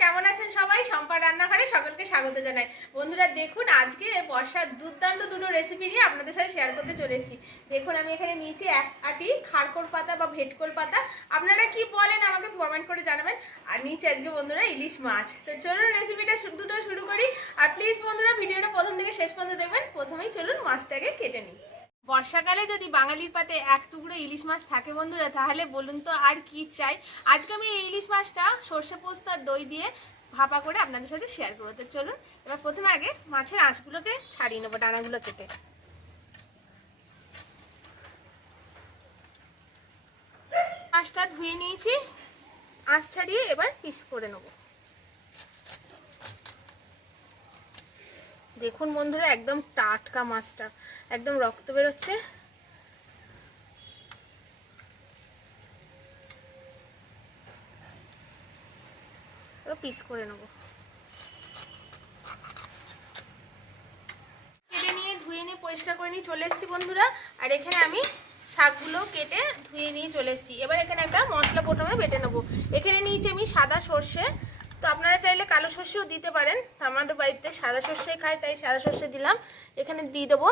কেমন আছেন সবাই? সম্পা রান্নাঘরে সকলকে স্বাগত জানাই। বন্ধুরা, দেখুন, আজকে বর্ষার দুর্দান্ত দুটো রেসিপি নিয়ে আপনাদের সাথে শেয়ার করতে চলে এসেছি। দেখুন, আমি এখানে নিয়েছি এক আটি খারকোল পাতা বা ভেটকোল পাতা। আপনারা কি বলেন, আমাকে কমেন্ট করে জানাবেন। আর নিচে আজকে বন্ধুরা ইলিশ মাছ। তো চলুন রেসিপিটা দুটো শুরু করি। আর প্লিজ বন্ধুরা, ভিডিওটা প্রথম থেকে শেষ পর্যন্ত দেখবেন। প্রথমেই চলুন মাছটাকে কেটে নিই। বর্ষাকালে যদি বাঙালির পাতে এক টুকরো ইলিশ মাছ থাকে বন্ধুরা, তাহলে বলুন তো আর কি চাই? আজকে আমি এই ইলিশ মাছটা সর্ষে পোস্ত আর দই দিয়ে ভাপা করে আপনাদের সাথে শেয়ার করব। তো চলুন, এবার প্রথমে আগে মাছের আঁশগুলোকে ছাড়িয়ে নেব, ডানাগুলো কেটে। মাছটা ধুয়ে নিয়েছি, আঁশ ছাড়িয়ে এবার পিস করে নেব। দেখুন বন্ধুরা, একদম টাটকা মাছটা, একদম রক্ত বেরোচ্ছে। পিস করে নেব। কেটে নিয়ে, ধুয়ে নিয়ে, পরিষ্কার করে নিয়ে চলে এসেছি বন্ধুরা। আর এখানে আমি শাকগুলো কেটে ধুয়ে নিয়ে চলে এসেছি। এবার এখানে একটা মশলা প্রথমে বেটে নেব। এখানে নিয়েছি আমি সাদা সর্ষে তো আপনারা চাইলে কালো সর্ষেও দিতে পারেন। আমাদের বাড়িতে সাদা সর্ষে খায়, তাই সাদা সর্ষে দিলাম। এখানে দিয়ে দেবো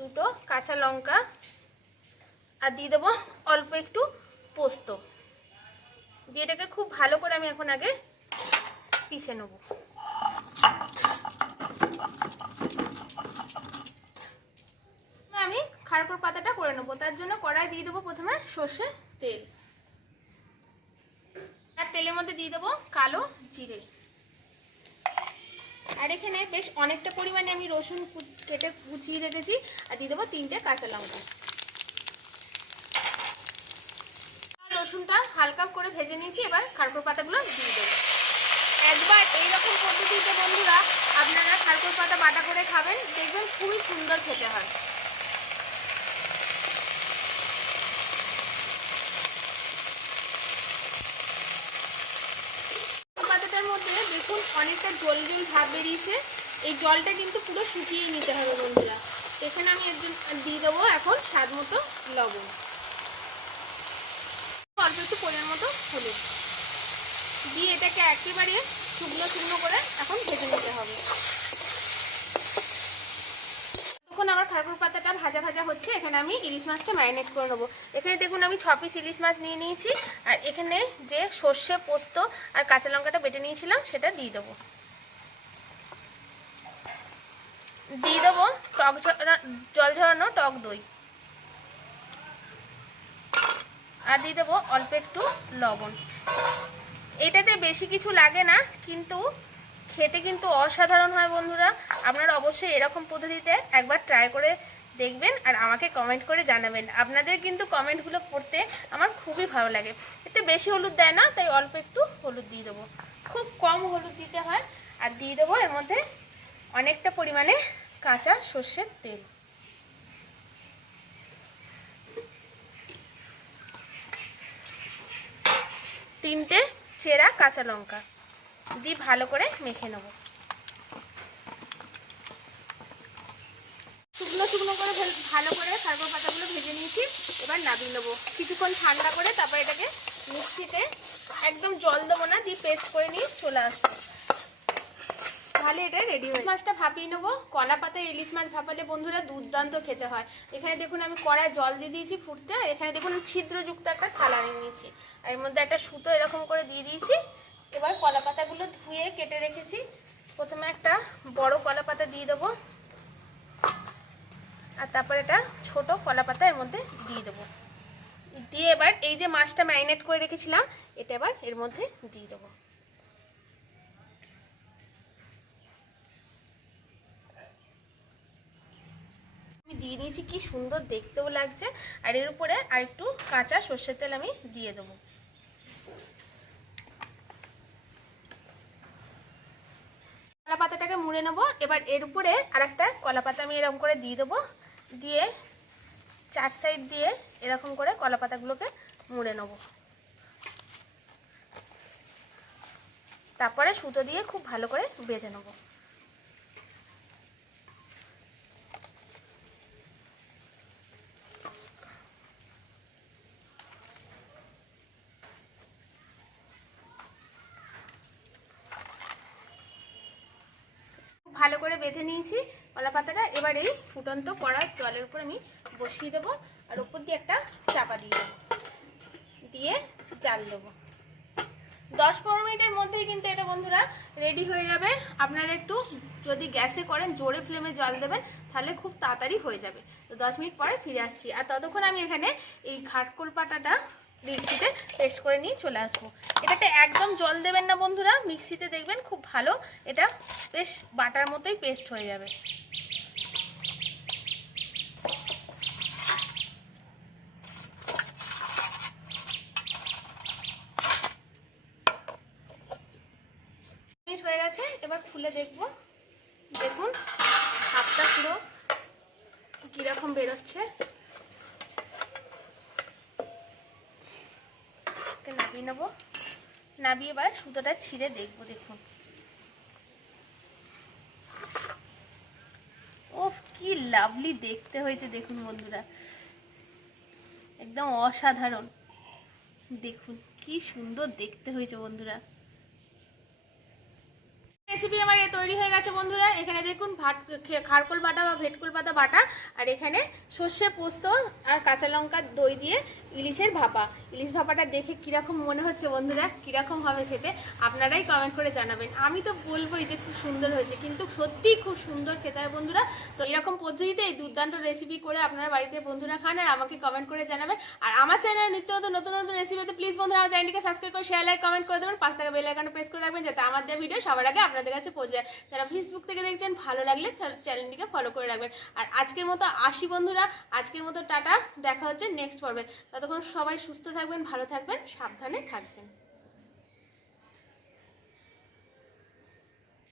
দুটো কাঁচা লঙ্কা আর দিয়ে দেবো অল্প একটু পোস্ত। দিয়ে এটাকে খুব ভালো করে আমি এখন আগে পিষে নেব। আমি খারকর পাতাটা করে নেব। তার জন্য কড়াই দিয়ে দেবো প্রথমে সর্ষে তেল। আর তেলের মধ্যে দিয়ে দেবো কালো জিরে। আর এখানে বেশ অনেকটা পরিমাণে আমি রসুন কেটে কুচিয়ে রেখেছি। আর দিয়ে দেবো তিনটে কাঁচা লঙ্কা। রসুনটা হালকা করে ভেজে নিয়েছি। এবার খারকর পাতাগুলো দিয়ে দেবো। একবার এইরকম পদ্ধতিতে বন্ধুরা আপনারা খারকর পাতা বাটা করে খাবেন। দেখবেন খুবই সুন্দর খেতে হয় পাতাটার মধ্যে দেখুন অনেকটা জল জল ভাব বেরিয়েছে। এই জলটা কিন্তু পুরো শুকিয়ে নিতে হবে বন্ধুরা। এখানে আমি একজন দিয়ে দেবো এখন স্বাদ মতো লবণ। অল্প একটু পরিমাণ মতো হলুদ। দিয়ে এটাকে একেবারে শুকনো শুকনো করে এখন ভেজে নিতে হবে। তখন আমার খারকুর পাতাটা ভাজা ভাজা হচ্ছে, এখানে আমি ইলিশ মাছটা ম্যারিনেট করে নেব। এখানে দেখুন আমি ছ পিস ইলিশ মাছ নিয়ে নিয়েছি, আর এখানে যে সর্ষে পোস্ত আর কাঁচা লঙ্কাটা বেটে নিয়েছিলাম, সেটা দিয়ে দেবো। দিয়ে দেবো টক জল ঝরানো টক দই। আর দিয়ে দেবো অল্প একটু লবণ। এটাতে বেশি কিছু লাগে না, কিন্তু খেতে কিন্তু অসাধারণ হয় বন্ধুরা। আপনারা অবশ্যই এরকম পদ্ধতিতে একবার ট্রাই করে দেখবেন আর আমাকে কমেন্ট করে জানাবেন। আপনাদের কিন্তু কমেন্টগুলো পড়তে আমার খুবই ভালো লাগে। এতে বেশি হলুদ দেয় না, তাই অল্প একটু হলুদ দিয়ে দেবো। খুব কম হলুদ দিতে হয় আর দিয়ে দেবো এর মধ্যে অনেকটা পরিমাণে কাঁচা সর্ষের তেল। তিনটে চেরা কাঁচা লঙ্কা। দিয়ে ভালো করে মেখে নেব। শুকনো শুকনো করে ভালো করে খারকর পাতাগুলো ভেজে নিয়েছি, এবার নামিয়ে নেব। কিছুক্ষণ ঠান্ডা করে তারপর এটাকে মিক্সিতে একদম জল দেবো না, দিয়ে পেস্ট করে নিয়ে চলে আসব। তাহলে এটা রেডি হয়ে মাছটা ভাপিয়ে নেব। কলা পাতায় ইলিশ মাছ ভাপালে বন্ধুরা দুর্দান্ত খেতে হয়। এখানে দেখুন আমি কড়ায় জল দিয়ে দিয়েছি ফুটতে, আর এখানে দেখুন ছিদ্রযুক্ত একটা থালা নিয়ে নিয়েছি। আর এর মধ্যে একটা সুতো এরকম করে দিয়ে দিয়েছি। এবার কলা পাতাগুলো ধুয়ে কেটে রেখেছি। প্রথমে একটা বড় কলা পাতা দিয়ে দেবো। আর তারপর এটা ছোট কলা পাতা এর মধ্যে দিয়ে দেবো। দিয়ে এবার এই যে মাছটা ম্যারিনেট করে রেখেছিলাম, এটা এবার এর মধ্যে দিয়ে দেবো। আমি দিয়ে নিয়েছি, কি সুন্দর দেখতেও লাগছে। আর এর উপরে আর একটু কাঁচা সর্ষের তেল আমি দিয়ে দেবো। পাতাটাকে মুড়ে নেব। এবার এর উপরে আর একটা কলা পাতা আমি এরকম করে দিয়ে দেবো। দিয়ে চার সাইড দিয়ে এরকম করে কলা পাতাগুলোকে মুড়ে নেব। তারপরে সুতো দিয়ে খুব ভালো করে বেঁধে নেব। ভালো করে বেঁধে নিয়েছি কলা পাতাটা এবার এই ফুটন্ত কড়ার জলের উপর আমি বসিয়ে দেবো আর উপর দিয়ে একটা চাপা দিয়ে দেবো, দিয়ে জাল দেবো। দশ পনেরো মিনিটের মধ্যেই কিন্তু এটা বন্ধুরা রেডি হয়ে যাবে। আপনারা একটু যদি গ্যাসে করেন, জোরে ফ্লেমে জল দেবেন, তাহলে খুব তাড়াতাড়ি হয়ে যাবে। তো দশ মিনিট পরে ফিরে আসছি। আর ততক্ষণ আমি এখানে এই খাটকোল পাটাটা মিক্সিতে পেস্ট করে নিয়ে চলে আসব। এটাতে একদম জল দেবেন না বন্ধুরা, মিক্সিতে দেখবেন খুব ভালো। এটা বেশ বাটার মতোই পেস্ট হয়ে যাবে। হয়ে গেছে, এবার খুলে দেখব। দেখুন, হাতটা পুরো কীরকম বেরোচ্ছে। নামিয়ে নেব। নামিয়ে এবার সুতোটা ছিঁড়ে দেখব, দেখুন। ও কি লাভলি দেখতে হয়েছে, দেখুন বন্ধুরা। একদম অসাধারণ। দেখুন, কি সুন্দর দেখতে হয়েছে বন্ধুরা। রেসিপি আমার তৈরি হয়ে গেছে বন্ধুরা। এখানে দেখুন ভাত খারকোল বাটা বা ভেটকুল পাতা বাটা, আর এখানে সর্ষে পোস্ত আর কাঁচা লঙ্কা দই দিয়ে ইলিশের ভাপা। ইলিশ ভাপাটা দেখে কীরকম মনে হচ্ছে বন্ধুরা? কীরকম হবে খেতে? আপনারাই কমেন্ট করে জানাবেন। আমি তো বলবোই যে খুব সুন্দর হয়েছে, কিন্তু সত্যিই খুব সুন্দর খেতে হয় বন্ধুরা। তো এরকম পদ্ধতিতে এই দুর্দান্ত রেসিপি করে আপনারা বাড়িতে বন্ধুরা খান আর আমাকে কমেন্ট করে জানাবেন। আর আমার চ্যানেলে নিত্য নতুন নতুন নতুন রেসিপিতে প্লিজ বন্ধুরা আমার চ্যানেলটিকে সাবস্ক্রাইব করে শেয়ার লাইক কমেন্ট করে দেবেন। পাঁচ টাকা বেল আইকনে প্রেস করে রাখবেন, যাতে আমার দেওয়া ভিডিও সবার আগে আপনাদের কাছে পৌঁছে যায়। যারা ফেসবুক থেকে দেখছেন, ভালো লাগলে চ্যানেলটিকে ফলো করে রাখবেন। আর আজকের মতো আসি বন্ধুরা। আজকের মতো টাটা। দেখা হচ্ছে নেক্সট পর্বে। ততক্ষণ সবাই সুস্থ থাকবেন, ভালো থাকবেন, সাবধানে থাকবেন।